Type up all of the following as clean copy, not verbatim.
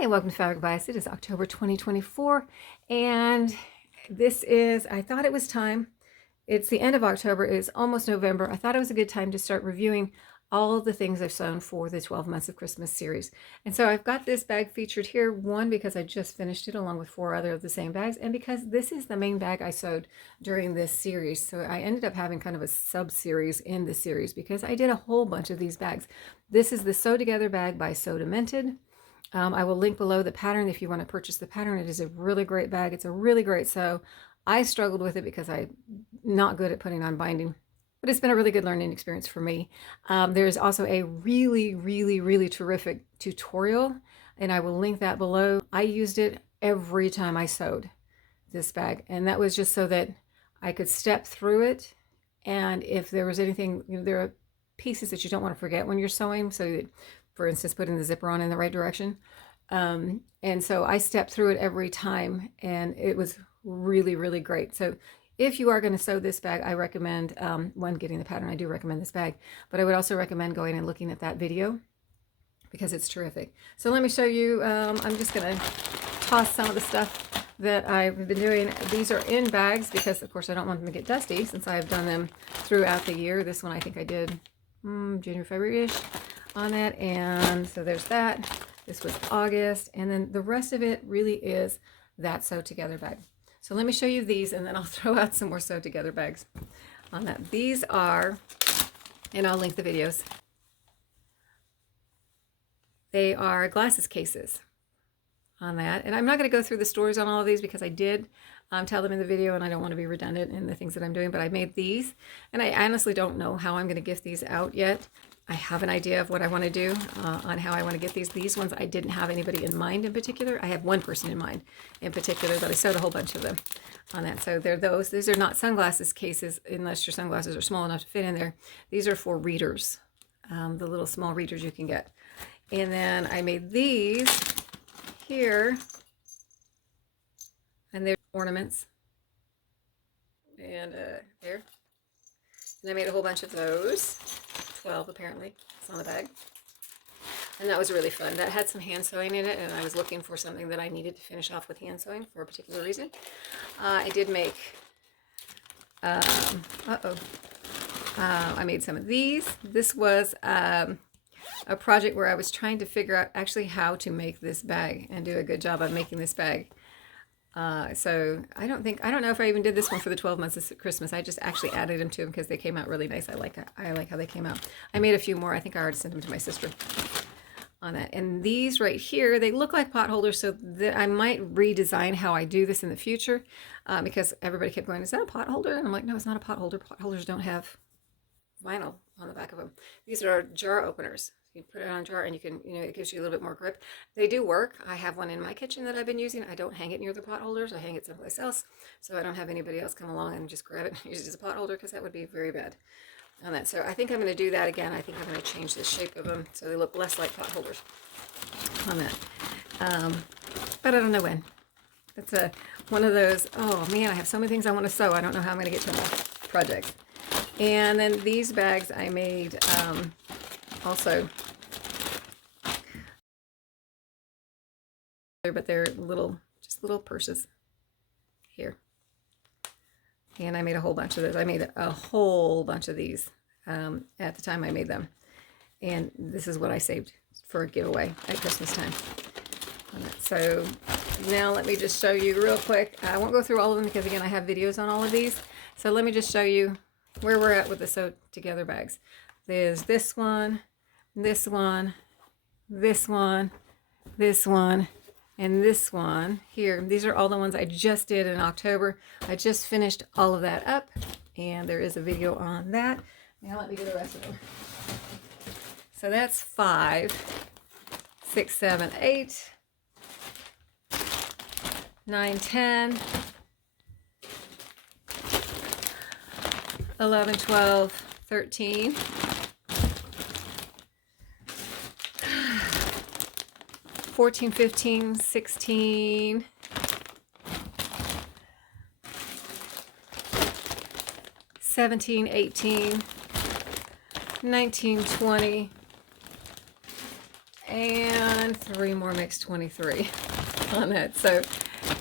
Hi, and welcome to Fabric Bias. It is October 2024, and this is, I thought it was time. It's the end of October, it is almost November. I thought it was a good time to start reviewing all of the things I've sewn for the 12 Months of Christmas series. And so I've got this bag featured here, one, because I just finished it along with 4 other of the same bags, and because this is the main bag I sewed during this series. So I ended up having kind of a sub-series in this series because I did a whole bunch of these bags. This is the Sew Together bag by Sew Demented. I will link below the pattern if you want to purchase the pattern. It is a really great bag. It's a really great sew. I struggled with it because I'm not good at putting on binding, but it's been a really good learning experience for me. There's also a really terrific tutorial, and I will link that below. I used it every time I sewed this bag, and that was just so that I could step through it, and if there was anything, there are pieces that you don't want to forget when you're sewing, so that, for instance, putting the zipper on in the right direction. And so I stepped through it every time, and it was really great. So if you are going to sew this bag, I recommend, when getting the pattern, I do recommend this bag, but I would also recommend going and looking at that video because it's terrific. So let me show you, I'm just going to toss some of the stuff that I've been doing. These are in bags because, of course, I don't want them to get dusty since I've done them throughout the year. This one I think I did January, February-ish on that, and so there's that. This was August, and then the rest of it really is that Sew Together bag. So let me show you these, and then I'll throw out some more Sew Together bags on that. These are, and I'll link the videos, they are glasses cases on that, and I'm not going to go through the stories on all of these because I did tell them in the video, and I don't want to be redundant in the things that I'm doing, but I made these, and I honestly don't know how I'm going to gift these out yet. I have an idea of what I want to do on how I want to get these. These ones, I didn't have anybody in mind in particular. I have one person in mind in particular, but I sewed a whole bunch of them on that. So they're those. These are not sunglasses cases unless your sunglasses are small enough to fit in there. These are for readers, the little small readers you can get. And then I made these here, and they're ornaments. And there. And I made a whole bunch of those. 12 apparently. It's on the bag. And that was really fun. That had some hand sewing in it, and I was looking for something that I needed to finish off with hand sewing for a particular reason. I did make, I made some of these. This was a project where I was trying to figure out actually how to make this bag and do a good job of making this bag. So I don't know if I even did this one for the 12 months of Christmas. I just actually added them to them because they came out really nice. I like how they came out. I made a few more. I think I already sent them to my sister on that. And these right here, they look like pot holders, so that I might redesign how I do this in the future, because everybody kept going, is that a pot holder? And I'm like, no, it's not a pot holder. Pot holders don't have vinyl on the back of them. These are jar openers. You put it on a jar, and you can, it gives you a little bit more grip. They do work. I have one in my kitchen that I've been using. I don't hang it near the pot holders. I hang it someplace else, so I don't have anybody else come along and just grab it and use it as a pot holder, because that would be very bad on that. So I think I'm going to do that again. I think I'm going to change the shape of them so they look less like pot holders on that. But I don't know when. That's one of those, oh man, I have so many things I want to sew. I don't know how I'm going to get to my projects. And then these bags I made also, but they're just little purses here. And I made a whole bunch of those. I made a whole bunch of these at the time I made them. And this is what I saved for a giveaway at Christmas time. So now let me just show you real quick. I won't go through all of them because, again, I have videos on all of these. So let me just show you where we're at with the Sew Together bags. There's this one, this one, this one, this one, and this one here. These are all the ones I just did in October. I just finished all of that up, and there is a video on that. Now let me do the rest of them. So that's 5, 6, 7, 8, 9, 10, 11, 12, 13, 14, 15, 16, 17, 18, 19, 20, and 3 more mix 23 on that. So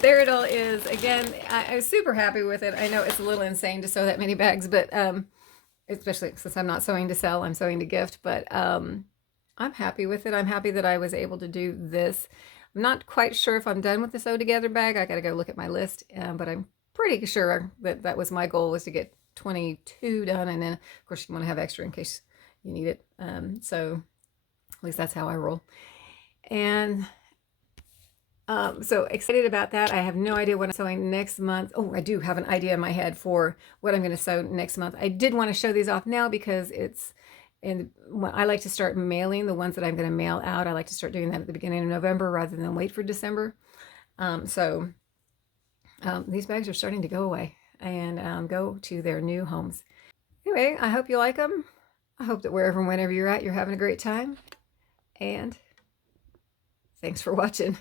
there it all is. Again, I was super happy with it. I know it's a little insane to sew that many bags, but especially since I'm not sewing to sell, I'm sewing to gift, but I'm happy with it. I'm happy that I was able to do this. I'm not quite sure if I'm done with the sew together bag. I got to go look at my list, but I'm pretty sure that that was my goal, was to get 22 done, and then of course you want to have extra in case you need it. So at least that's how I roll. And so excited about that. I have no idea what I'm sewing next month. Oh, I do have an idea in my head for what I'm going to sew next month. I did want to show these off now because it's, and I like to start mailing the ones that I'm going to mail out. I like to start doing that at the beginning of November rather than wait for December. These bags are starting to go away and go to their new homes. Anyway, I hope you like them. I hope that wherever and whenever you're at, you're having a great time. And thanks for watching.